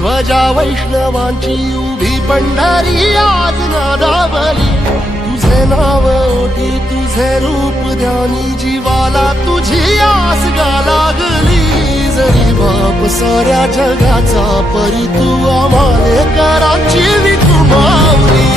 ध्वजा वैष्णवांची उभी पंढरी आज नादावली, तुझे नाव ओटी तुझे रूप ध्यानी जीवाला तुझी आस गा लागली. जरी बाप साऱ्या जगाचा परी तू आम्हाले कराची विठू माऊली.